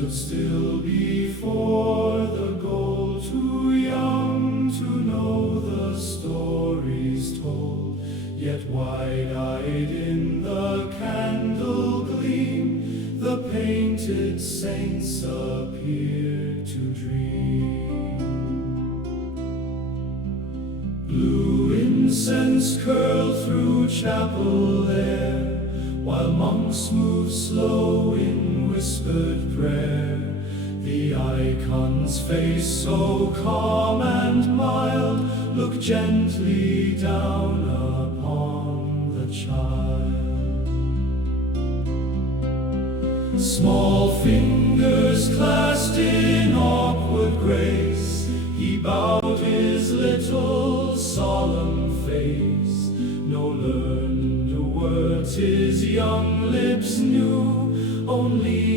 stood still before the goal, too young to know the stories told, yet wide-eyed in the candle gleam, the painted saints appeared to dream. Blue incense curled through chapel air, while monks move slow in whispered prayer. The icon's face, so calm and mild, looked gently down upon the child. Small fingers clasped in awkward grace, he bowed his little solemn face. No learned words his young lips knew, only